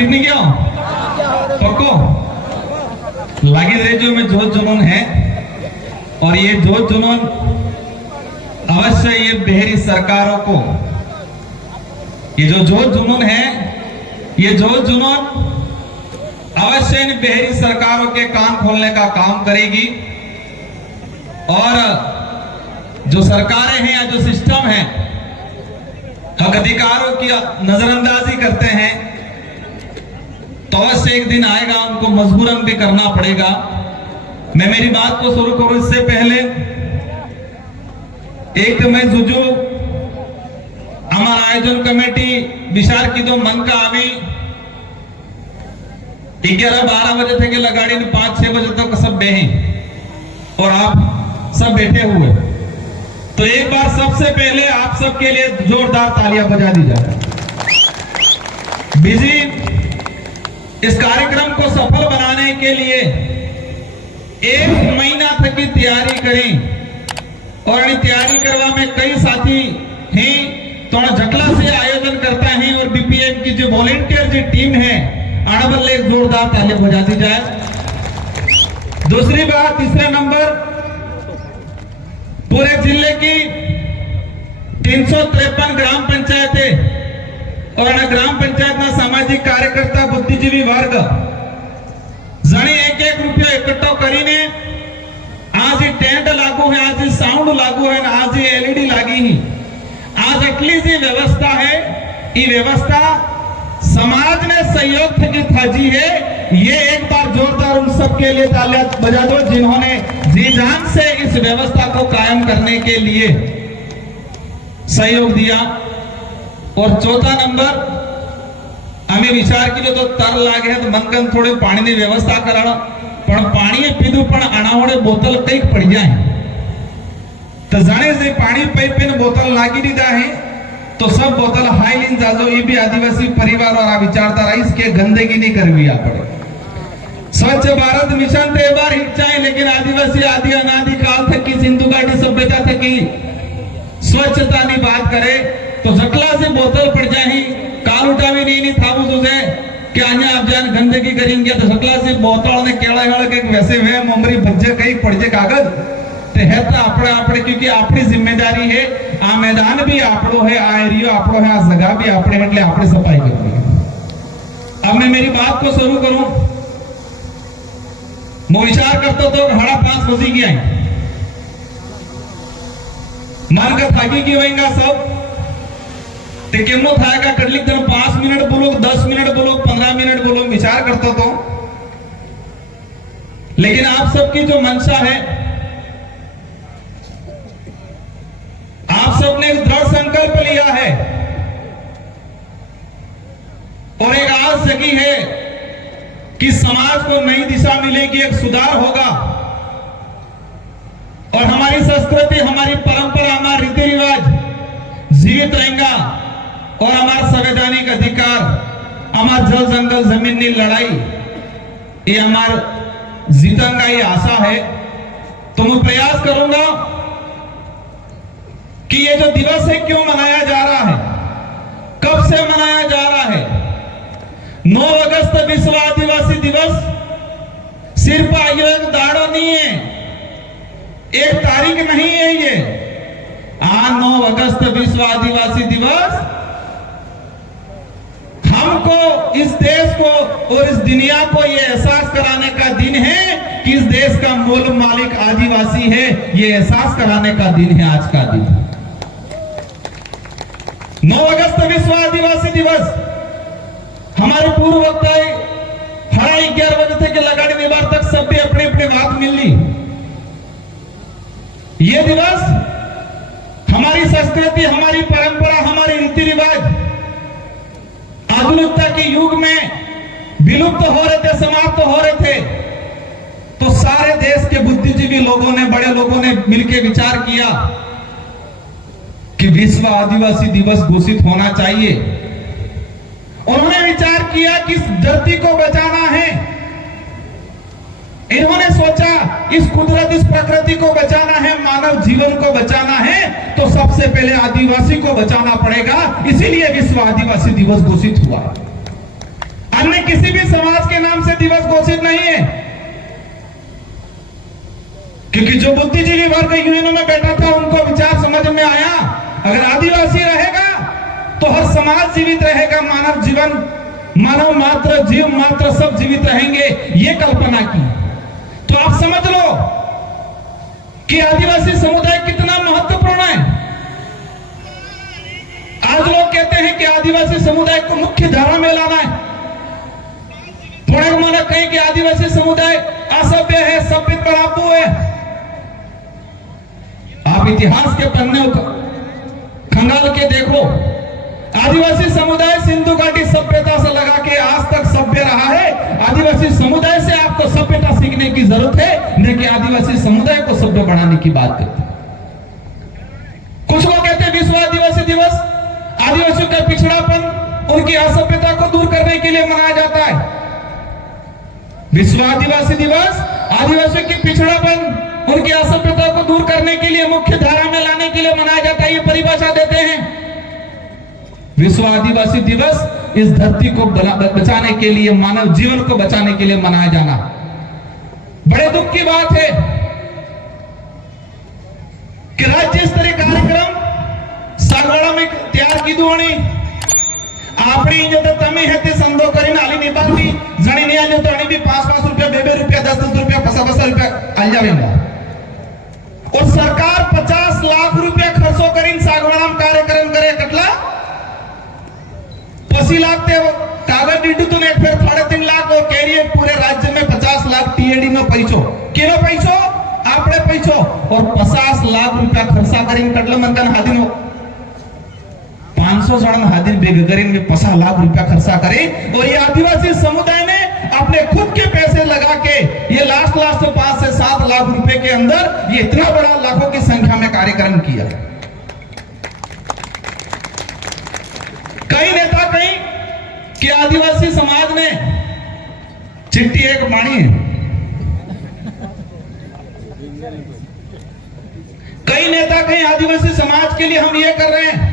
लागिर नहीं गया पक्को लागिर रहे जो में जोश जुनून है। और ये जोश जुनून अवश्य ये बहरी सरकारों को, ये जो जोश जुनून है, ये जोश जुनून अवश्य इन बहरी सरकारों के कान खोलने का काम करेगी। और जो सरकारें हैं या जो सिस्टम है हक अधिकारों की नजरअंदाजी करते हैं, तो अवश्य एक दिन आएगा उनको मजबूरन भी करना पड़ेगा। मैं मेरी बात को शुरू करूं इससे पहले एक तो मैं जुजू हमारा आयोजन कमेटी विचार की दो मन का अभी 11-12 बजे थे कि लगाड़ी 5-6 बजे तक सब बेहे और आप सब बैठे हुए, तो एक बार सबसे पहले आप सबके लिए जोरदार तालियां बजा दी जाए। बिजी इस कार्यक्रम को सफल बनाने के लिए 1 महीना तक की तैयारी करें और तैयारी करवा में कई साथी हैं तो झकला से आयोजन करता है और बीपीएम की जो वॉलेंटियर जो टीम है अड़बल एक जोरदार तालियां बजा दी जाए। दूसरी बात, तीसरे नंबर, पूरे जिले की 353 ग्राम पंचायतें और ग्राम पंचायत ना सामाजिक कार्यकर्ता बुद्धिजीवी वर्ग जणी 1-1 रुपया इकट्ठो करीने आज टेंट लागू है, आज साउंड लागू है, आज एलईडी लागी ही, आज अटली जी व्यवस्था है, ये व्यवस्था समाज ने सहयोग थकी थाजी है। ये एक बार जोरदार उन सबके लिए तालियां बजा दो जिन्होंने जी जान से इस व्यवस्था को कायम करने के लिए सहयोग दिया। और चौथा नंबर, हमें विचार की तो तर लागे तो मनगन थोड़े पानी की व्यवस्था करा पण पानी पीधु पण अनावड़े बोतल कई पड़ जाए तो जाने से पानी पाइप में बोतल लागी दीदा है तो सब बोतल हाईलिन जाजो। ये भी आदिवासी परिवार और विचारधारा इसके गंदगी नहीं करवी पड़े। स्वच्छ भारत मिशन तो एक बार हिचाए, लेकिन आदिवासी आदि अनादि काल तक की सिंधु घाटी सभ्यता तक की स्वच्छता की बात करे तो जकला से बोतल पड़ जाए काल उठावी नहीं था तुझे कि अन्य आप जान गंदगी करेंगे तो जकला से बोतल ने केड़ा हड़ के वैसे वे मोमरी भज्जे कई पड़ जाए कागज ते है तो आपड़े आपड़े, क्योंकि अपनी जिम्मेदारी है, आ मैदान भी आपड़ो है, आ एरियो आपड़ो है, आ जगह भी आपड़े है, એટલે આપણે सफाई करनी है। अब मैं मेरी बात को शुरू करूं। मैं विचार करता तो 5:30 बजी गया है, मान का थाकी की होएगा सब ते केमनो थाएगा कटलिक जन 5 मिनट बोलो, 10 मिनट बोलो, 15 मिनट बोलो, विचार करता तो। लेकिन आप सबकी जो मंशा है, आप सबने एक दृढ़ संकल्प लिया है और एक आस जगी है कि समाज को नई दिशा मिलेगी, एक सुधार होगा और हमारी संस्कृति, हमारी परंपरा, हमारे रीति रिवाज जीवित रहेगा और हमारा संवैधानिक अधिकार, हमारा जल जंगल जमीन की लड़ाई ये हमारा जीतन का ये आशा है। तो मैं प्रयास करूंगा कि ये जो दिवस है क्यों मनाया जा रहा है, कब से मनाया जा रहा है। 9 अगस्त विश्व आदिवासी दिवस सिर्फ एक दाड़ो नहीं है, एक तारीख नहीं है ये। 9 अगस्त विश्व आदिवासी दिवस हमको, इस देश को और इस दुनिया को ये एहसास कराने का दिन है कि इस देश का मूल मालिक आदिवासी है। ये एहसास कराने का दिन है आज का दिन। 9 अगस्त विश्व आदिवासी दिवस हमारे पूर्व वक्ताएं 11:30 बजे थे कि लगाड़ी निबार तक सब भी अपने अपने बात मिल ली। ये दिवस हमारी संस्कृति, हमारी परंपरा, हमारे रीति रिवाज आधुनिकता के युग में विलुप्त हो रहे थे, समाप्त हो रहे थे। तो सारे देश के बुद्धिजीवी लोगों ने, बड़े लोगों ने मिलकर विचार किया कि विश्व आदिवासी दिवस घोषित होना चाहिए। उन्होंने विचार किया कि इस धरती को बचाना है। इन्होंने सोचा इस कुदरत, इस प्रकृति को बचाना है, मानव जीवन को बचाना है, तो सबसे पहले आदिवासी को बचाना पड़ेगा। इसीलिए विश्व आदिवासी दिवस घोषित हुआ। अन्य किसी भी समाज के नाम से दिवस घोषित नहीं है, क्योंकि जो बुद्धिजीवी वर्ग यूनियनों में बैठा था उनको विचार समझ में आया, अगर आदिवासी रहेगा तो हर समाज जीवित रहेगा, मानव जीवन, मानव मात्र, जीव मात्र सब जीवित रहेंगे, ये कल्पना की। तो आप समझ लो कि आदिवासी समुदाय कितना महत्वपूर्ण है। आज लोग कहते हैं कि आदिवासी समुदाय को मुख्य धारा में लाना है, थोड़ा माना कहें कि आदिवासी समुदाय असभ्य है, सभ्य पड़ापू है। आप इतिहास के पन्ने खंगाल के देखो, आदिवासी समुदाय सिंधु घाटी सभ्यता से लगा के आज तक सभ्य रहा है। आदिवासी समुदाय से आपको सभ्यता सीखने की जरूरत है, न कि आदिवासी समुदाय को सभ्य बनाने की बात करते। कुछ लोग कहते हैं विश्व आदिवासी दिवस आदिवासियों का पिछड़ापन, उनकी असभ्यता को दूर करने के लिए मनाया जाता है। विश्व आदिवासी दिवस आदिवासियों की पिछड़ापन, उनकी असभ्यता को दूर करने के लिए, मुख्य धारा में लाने के लिए मनाया जाता है, ये परिभाषा देते हैं। विश्व आदिवासी दिवस इस धरती को बचाने के लिए, मानव जीवन को बचाने के लिए मनाया जाना बड़े दुख की बात है कि राज्य स्तरीय कार्यक्रम सागवाड़ा में तैयार की दुआणी आपणी जो तो तमी है ते संदो करीने आली निपाती जणी नहीं आली तो भी 5-5 रुपया 2-2 रुपया 10-10 रुपया 50-50 रुपया आल जावे। और सरकार 50 लाख रुपया खर्चो करीने सागवाड़ा में कार्यक्रम करे, कटला 80 लाख ते कागज डीटू तो नेट फिर 3.5 लाख और कैरियर पूरे राज्य में 50 लाख टीएडी में पैसो, केनो पैसो आपने पैसो, और 50 लाख रुपया खर्चा करीने कटला मंतन हादिनो 500 जन हादिन बेग करीने 50 लाख रुपया खर्चा करे। और ये आदिवासी समुदाय ने अपने खुद के पैसे लगा के ये लास्ट 5 से 7 लाख रुपए के अंदर ये इतना बड़ा लाखों की संख्या में कार्यक्रम किया। कई नेता कहीं कि आदिवासी समाज ने चिट्ठी एक मानी है, कई नेता कहीं आदिवासी समाज के लिए हम ये कर रहे हैं।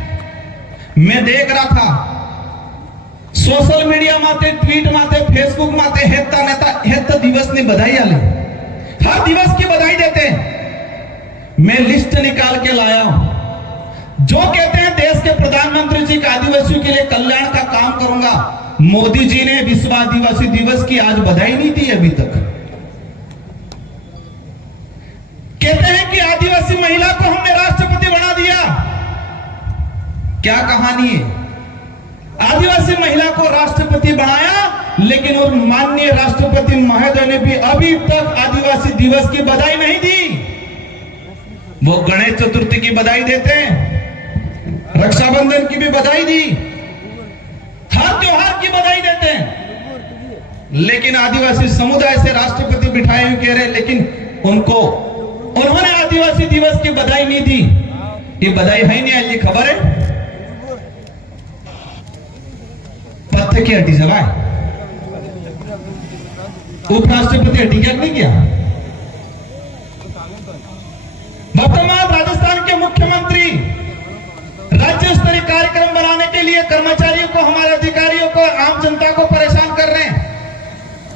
मैं देख रहा था सोशल मीडिया माते, ट्वीट माते, फेसबुक माते हेत्ता नेता हेत्ता दिवस ने बधाई आले, हर दिवस की बधाई देते हैं। मैं लिस्ट निकाल के लाया हूं जो कहते हैं देश के प्रधानमंत्री जी का आदिवासियों के लिए कल्याण का काम करूंगा। मोदी जी ने विश्व आदिवासी दिवस की आज बधाई नहीं दी अभी तक। कहते हैं कि आदिवासी महिला को हमने राष्ट्रपति बना दिया। क्या कहानी है? आदिवासी महिला को राष्ट्रपति बनाया, लेकिन और माननीय राष्ट्रपति महोदय ने भी अभी तक आदिवासी दिवस की बधाई नहीं दी। वो गणेश चतुर्थी की बधाई देते हैं, रक्षाबंधन की भी बधाई दी, हर त्योहार की बधाई देते हैं, लेकिन आदिवासी समुदाय से राष्ट्रपति बिठाए हुए कह रहे, लेकिन उन्होंने आदिवासी दिवस की बधाई नहीं दी। ये बधाई है नहीं, ये खबर है पत्थर की हड्डी जगह उपराष्ट्रपति हड्डी क्या नहीं किया। वर्तमान राजस्थान के मुख्यमंत्री राज्य स्तरीय कार्यक्रम बनाने के लिए कर्मचारियों को, हमारे अधिकारियों को, आम जनता को परेशान कर रहे हैं,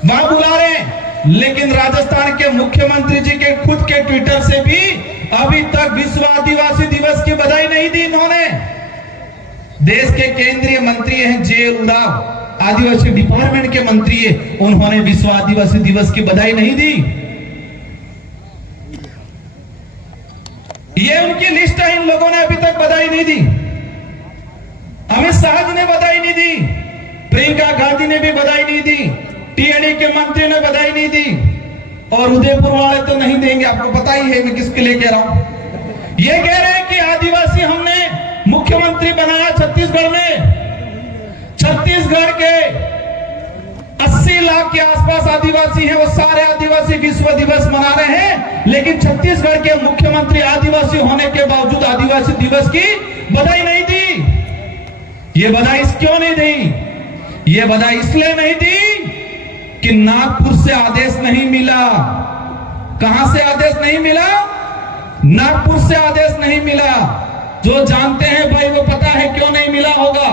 वहां बुला रहे हैं, लेकिन राजस्थान के मुख्यमंत्री जी के खुद के ट्विटर से भी अभी तक विश्व आदिवासी दिवस की बधाई नहीं दी इन्होंने। देश के केंद्रीय मंत्री हैं जेल उराव, आदिवासी डिपार्टमेंट के मंत्री है, उन्होंने विश्व आदिवासी दिवस की बधाई नहीं दी। ये उनकी लिस्ट है, इन लोगों ने अभी तक बधाई नहीं दी। अमित शाह जी ने बधाई नहीं दी, प्रियंका गांधी ने भी बधाई नहीं दी, टीएडी के मंत्री ने बधाई नहीं दी, और उदयपुर वाले तो नहीं देंगे। आपको पता ही है मैं किसके लिए कह रहा हूं। ये कह रहे हैं कि आदिवासी हमने मुख्यमंत्री बनाया छत्तीसगढ़ में। छत्तीसगढ़ के 80 लाख के आसपास आदिवासी हैं, वो सारे आदिवासी विश्व दिवस मना रहे हैं, लेकिन छत्तीसगढ़ के मुख्यमंत्री आदिवासी होने के बावजूद आदिवासी दिवस की बधाई नहीं दी। ये बधाई क्यों नहीं दी? ये बधाई इसलिए नहीं दी कि नागपुर से आदेश नहीं मिला। कहां से आदेश नहीं मिला? नागपुर से आदेश नहीं मिला। जो जानते हैं भाई वो पता है क्यों नहीं मिला होगा।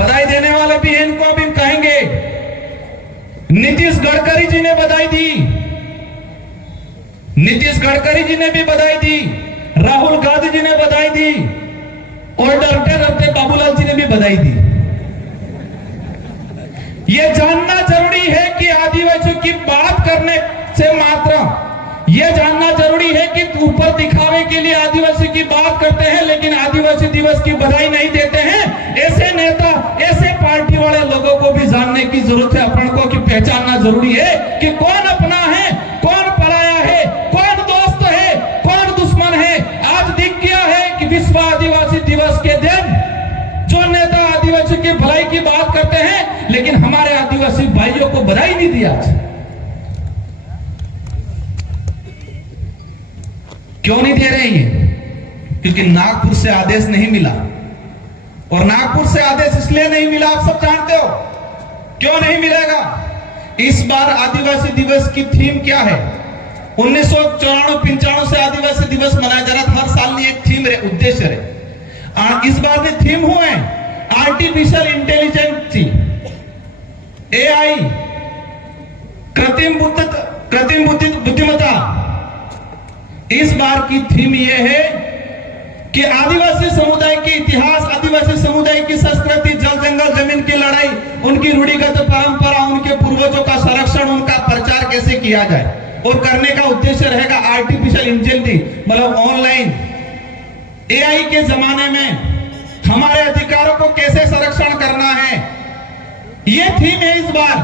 बधाई देने वाले भी हैं, इनको भी कहेंगे। नीतीश गडकरी जी ने बधाई दी, नीतीश गडकरी जी ने भी बधाई दी, राहुल गांधी जी ने बधाई दी और डरते डरते बाबूलाल जी ने भी बधाई दी। यह जानना जरूरी है कि आदिवासियों की बात करने से मात्र यह जानना जरूरी है कि ऊपर दिखावे के लिए आदिवासी की बात करते हैं लेकिन आदिवासी दिवस की बधाई नहीं देते हैं। ऐसे नेता, ऐसे पार्टी वाले लोगों को भी जानने की जरूरत है, अपन को कि पहचानना जरूरी है कि कौन अपना है, कौन पराया है, कौन दोस्त है, कौन दुश्मन है। आज दिख गया है कि विश्व आदिवासी दिवस के दिन जो नेता आदिवासी की भलाई की बात करते हैं लेकिन हमारे आदिवासी भाइयों को बधाई नहीं दी। आज क्यों नहीं दे रहे हैं? क्योंकि नागपुर से आदेश नहीं मिला, और नागपुर से आदेश इसलिए नहीं मिला आप सब जानते हो। क्यों नहीं मिलेगा? इस बार आदिवासी दिवस की थीम क्या है? 1994-95 से आदिवासी दिवस मनाया जा रहा था, हर साल एक थीम रहे, उद्देश्य रहे। इस बार भी थीम हुआ है आर्टिफिशियल इंटेलिजेंस, AI, कृत्रिम बुद्धिमत्ता। इस बार की थीम यह है कि आदिवासी समुदाय के इतिहास, आदिवासी समुदाय की संस्कृति, जल जंगल जमीन की लड़ाई, उनकी रूढ़िगत परंपरा, उनके पूर्वजों का संरक्षण, उनका प्रचार कैसे किया जाए। और करने का उद्देश्य रहेगा आर्टिफिशियल इंटेलिजेंस, मतलब ऑनलाइन AI के जमाने में हमारे अधिकारों को कैसे संरक्षण करना है, यह थीम है इस बार।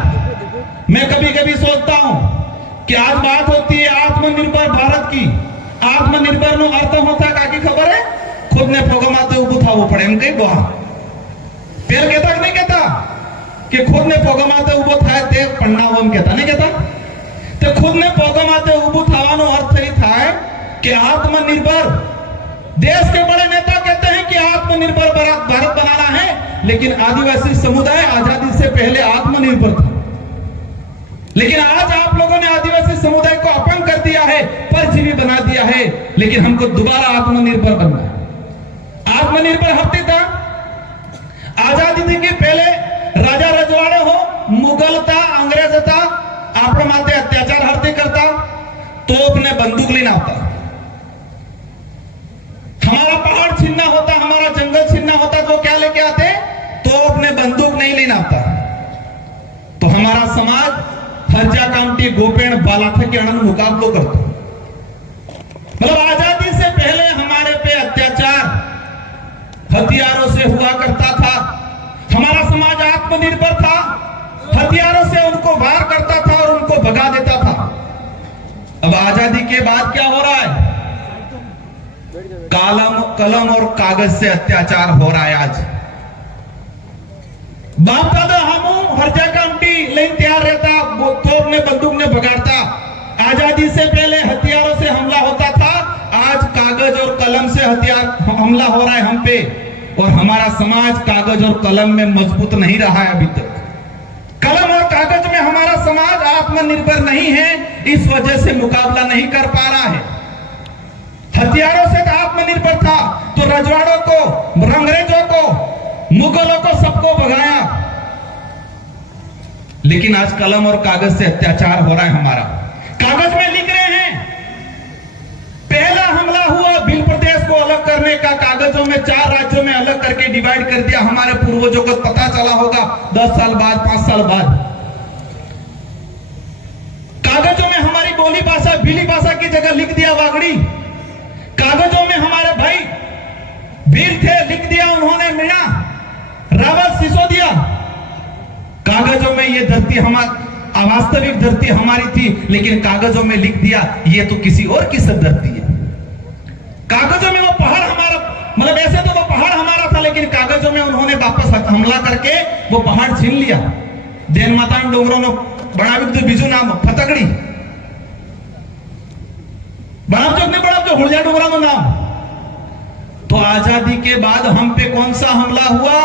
मैं कभी कभी सोचता हूं कि आज बात होती है आत्मनिर्भर भारत की। आत्मनिर्भर नो अर्थ होता काकी खबर है? खुद ने पोगमाते उबू था वो पड़े हम कहीं बुआ फिर कहता कि नहीं कहता कि खुद ने पोगमाते उबो था ते पढ़ना वो हम कहता नहीं कहता। तो खुद ने पोगमाते उबू थावानो अर्थ ही था कि आत्मनिर्भर। देश के बड़े नेता कहते हैं कि आत्मनिर्भर भारत बनाना है, लेकिन आदिवासी समुदाय आजादी से पहले आत्मनिर्भर था। लेकिन आज आप लोगों ने आदिवासी समुदाय को अपंग कर दिया है, परजीवी बना दिया है, लेकिन हमको दोबारा आत्मनिर्भर बनना है। आत्मनिर्भर हफ्ते था, आजादी थी कि पहले राजा रजवाड़े हो, मुगल था, अंग्रेज था, आप माते अत्याचार हरते करता तो अपने बंदूक लेना होता, हमारा पहाड़ छीनना होता, हमारा जंगल छीनना होता तो क्या लेके आते? तो अपने बंदूक नहीं लेना होता। तो हमारा समाज हरजा कामटी गोपेण बालाथा के अणन मुकाबलो करता। मतलब आजादी से पहले हमारे पे अत्याचार हथियारों से हुआ करता था। हमारा समाज आत्मनिर्भर था, हथियारों से उनको वार करता था और उनको भगा देता था। अब आजादी के बाद क्या हो रहा है? कलम और कागज से अत्याचार हो रहा है। आज बाप दादा हम हर जगह लेन तैयार रहता, तो अपने बंदूक ने भगाड़ता। आजादी से पहले हथियारों से हमला होता था, आज कागज और कलम से हथियार हमला हो रहा है हम पे। और हमारा समाज कागज और कलम में मजबूत नहीं रहा है अभी तक। कलम और कागज में हमारा समाज आत्मनिर्भर नहीं है, इस वजह से मुकाबला नहीं कर पा रहा है। हथियारों से आत्मनिर्भर था तो रजवाड़ों को, अंग्रेजों को, मुगलों को सबको भगाया। लेकिन आज कलम और कागज से अत्याचार हो रहा है हमारा। कागज में लिख रहे हैं, पहला हमला हुआ भिल प्रदेश को अलग करने का, कागजों में 4 राज्यों में अलग करके डिवाइड कर दिया। हमारे पूर्वजों को पता चला होगा 10 साल बाद, 5 साल बाद। कागजों में हमारी बोली भाषा, भीली भाषा की जगह लिख दिया वागड़ी। कागजों में हमारे भाई भील थे, लिख दिया उन्होंने मीणा, रावत, सिसोदिया। कागजों में ये धरती हमारी वास्तविक धरती हमारी थी, लेकिन कागजों में लिख दिया ये तो किसी और की सब धरती है। कागजों में वो पहाड़ हमारा, मतलब ऐसे तो वो पहाड़ हमारा था, लेकिन कागजों में उन्होंने वापस हमला करके वो पहाड़ छीन लिया। देन माता डोंगरों ने बनावी बीजू नाम फतकड़ी, बनावचोक ने बड़ा जो हुड़जा डोंगरा नो नाम। तो आजादी के बाद हम पे कौन सा हमला हुआ?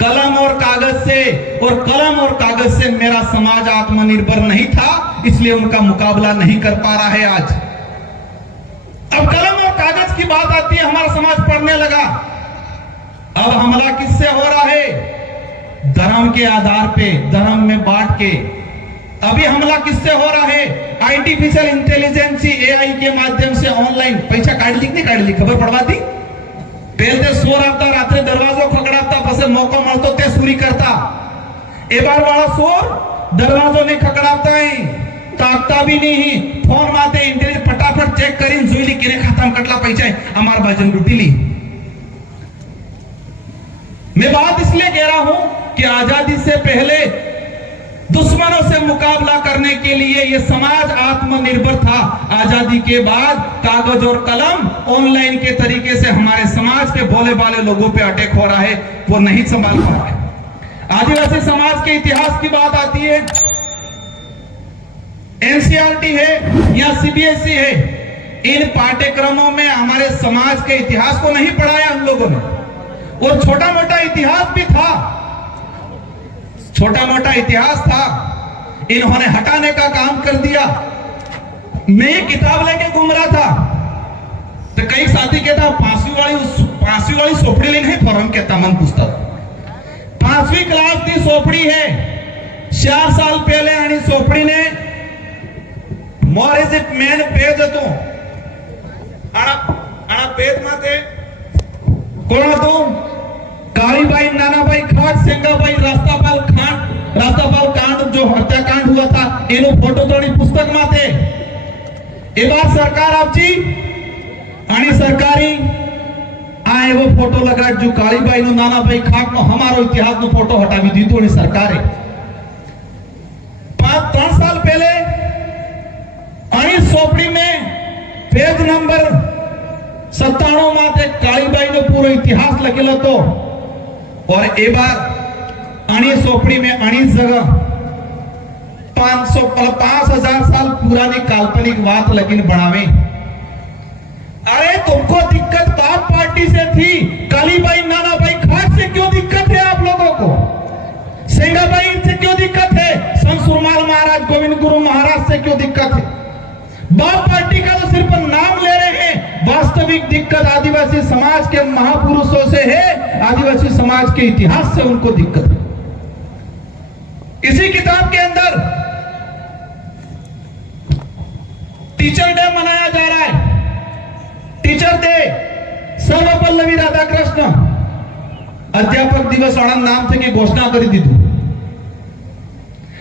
कलम और कागज से। और कलम और कागज से मेरा समाज आत्मनिर्भर नहीं था, इसलिए उनका मुकाबला नहीं कर पा रहा है आज। अब कलम और कागज की बात आती है, हमारा समाज पढ़ने लगा। अब हमला किससे हो रहा है? धर्म के आधार पे, धर्म में बांट के। अभी हमला किससे हो रहा है? आर्टिफिशियल इंटेलिजेंस एआई के माध्यम से ऑनलाइन पैसा काढली की नाही काढली खबर पडवा ती? पहले ते चोर आता रात्री दरवाजो खकडावता, पसे मौको મળતો તે ચોરી करता। ए बार वाला चोर दरवाजो ने खकडावता है, ताकता भी नहीं, फोन माते इंटेलिजेंस फटाफट चेक करीन जुईली किने खत्म कटला पैसा है हमार बाजन लुटीली। मैं बात इसलिए कह रहा हूं कि आजादी से पहले दुश्मनों से मुकाबला करने के लिए यह समाज आत्मनिर्भर था। आजादी के बाद कागज और कलम ऑनलाइन के तरीके से हमारे समाज के भोले भाले लोगों पे अटैक हो रहा है, वो नहीं संभाल पा रहा है। आदिवासी समाज के इतिहास की बात आती है, एनसीईआरटी है या सीबीएसई है, इन पाठ्यक्रमों में हमारे समाज के इतिहास को नहीं पढ़ाया हम लोगों ने। और छोटा मोटा इतिहास भी था, छोटा मोटा इतिहास था, इन्होंने हटाने का काम कर दिया। मैं किताब लेके घूम रहा था तो कई साथी कहता पांचवी वाली सोपड़ी लेने फॉर्म कहता मन पुस्तक 5वीं क्लास की सोपड़ी है 4 साल पहले आणि सोपड़ी ने more is it man page હતો આના પેજ માથે કોણ હતું? कालीबाई, नानाबाई खाट, सेंगाबाई, रास्तापाल कांड जो हत्याकांड हुआ था एनो फोटो तोड़ी पुस्तक माथे। ए बार सरकार आपची आणि सरकारी आ एवो फोटो लगा जो कालीबाई नो, नानाबाई खाट नो हमारो इतिहास नो फोटो हटावी दीधो आणि सरकारे 3 साल पहले आणि सोपड़ी में पेज नंबर 97 माथे कालीबाई नो पूरो इतिहास लखेलो तो। और ए बार अणी सोपड़ी में अणी जगह 5000 साल पुरानी काल्पनिक बात लेकिन बनावे। अरे तुमको दिक्कत बाप पार्टी से थी, कालीबाई नानाबाई खाट से क्यों दिक्कत है आप लोगों को? सेंगाबाई से क्यों दिक्कत है? संत सुरमाल महाराज, गोविंद गुरु महाराज से क्यों दिक्कत है? बाप पार्टी का तो सिर्फ नाम ले रहे हैं, वास्तविक दिक्कत आदिवासी समाज के महापुरुषों से है, आदिवासी समाज के इतिहास से उनको दिक्कत है। इसी किताब के अंदर टीचर डे मनाया जा रहा है। टीचर डे सर्वपल्लवी राधाकृष्ण अध्यापक दिवस आनंद नाम से की घोषणा करी दी।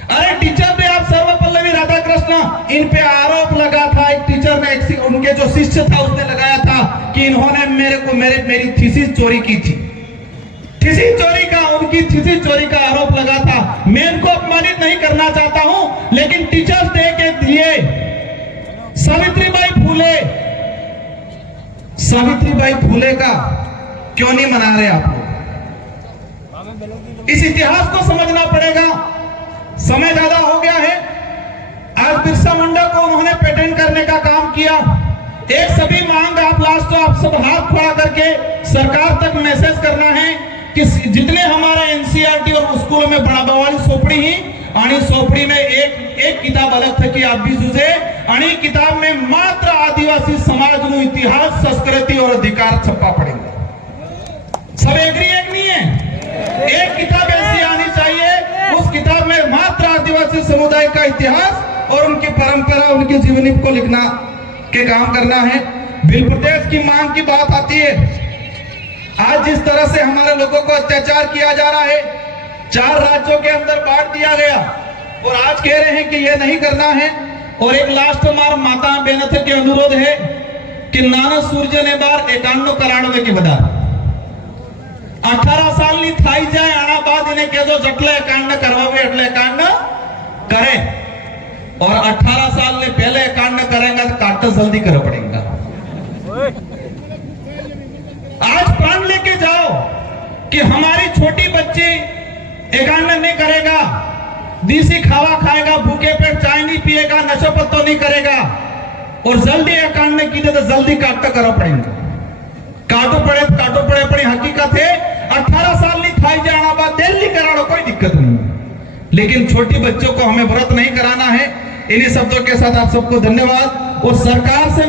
अरे टीचर डे आप सर्वपल्लवी राधाकृष्ण, इन पे आरोप लगा था, एक टीचर ने उनके जो शिष्य था उसने लगाया था कि इन्होंने मेरी थीसिस चोरी की थी। उनकी थीसिस चोरी का आरोप लगा था। मैं इनको अपमानित नहीं करना चाहता हूं, लेकिन टीचर्स डे के लिए सावित्रीबाई फूले का क्यों नहीं मना रहे आप लोग? इस इतिहास को समझना पड़ेगा। समय ज्यादा हो गया है। आज बिरसा मुंडा को उन्होंने पेटेंट करने का काम किया। एक सभी मांग आप लास्ट तो आप सब हाथ खड़ा करके सरकार तक मैसेज करना है कि जितने हमारे एनसीईआरटी और स्कूलों में बड़ा वाली सोपड़ी ही आणि सोपड़ी में एक किताब अलग थी कि आप भी जुझे आणि किताब में मात्र आदिवासी समाज नो इतिहास, संस्कृति और अधिकार छपा पड़ेगा। सब एग्री एक नहीं है, एक किताब ऐसी आनी चाहिए, उस किताब में मात्र आदिवासी समुदाय का इतिहास और उनकी परंपरा, उनकी जीवनी को लिखना के काम करना है। बिल प्रदेश की मांग की बात आती है। आज जिस तरह से हमारे लोगों को अत्याचार किया जा रहा है, 4 राज्यों के अंदर बांट दिया गया और आज कह रहे हैं कि यह नहीं करना है। और एक लास्ट मार माता बेनथ के अनुरोध है कि नाना सूर्य ने बार 51 कराड़वे की बता 18 साल ની થઈ જાય આના બાદ એને કહેજો જેટલે કાંડ કરવાવે એટલે કાંડ करे। और 18 साल ने पहले कांड करेंगे तो काट तो जल्दी करना पड़ेगा। आज प्राण लेके जाओ कि हमारी छोटी बच्ची एकांड नहीं करेगा, देसी खावा खाएगा, भूखे पेट चाय नहीं पिएगा, नशा पत्तो नहीं करेगा और जल्दी एकांड की तो जल्दी काट करना पड़ेगा। काटो पड़े अपनी हकीकत है। 18 साल नहीं खाई जाना बाद दिल्ली कराना कोई दिक्कत नहीं, लेकिन छोटी बच्चों को हमें व्रत नहीं कराना है। इन्हीं शब्दों के साथ आप सबको धन्यवाद। और सरकार से मैं